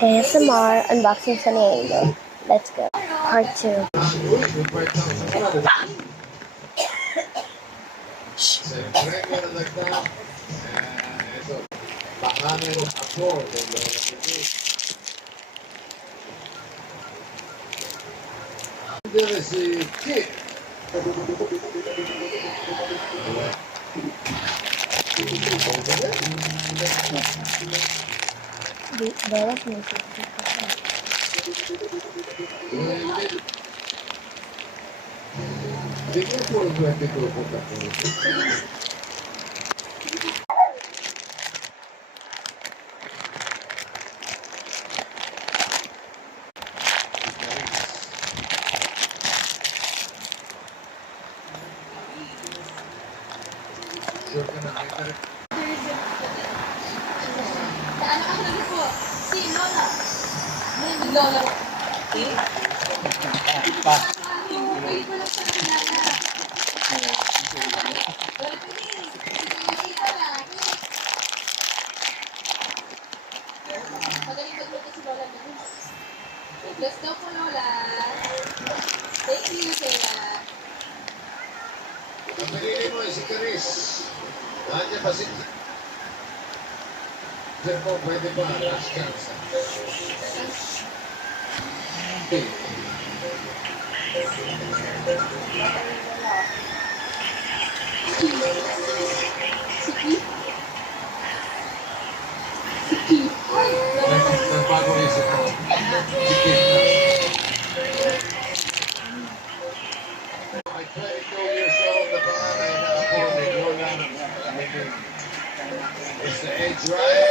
ASMR unboxing sa Niego. Let's go. Part 2. Bawas mo siya. Bigyan po ang 22 po ka po. Sure ka na kayo. Ano ang naging po? Si Lola. Lola. Pa. Magaling magluto si Lola. Let's go po, Lola. Thank you, Kaya. Ang pinili mo si Charis. Nandiyan pa si... Sir po, pwede ba? Last chance. Okay. Nagbago isip ko. Sikit na. Ay, 22 years old na panganay na ako ni Lola. Is the age right?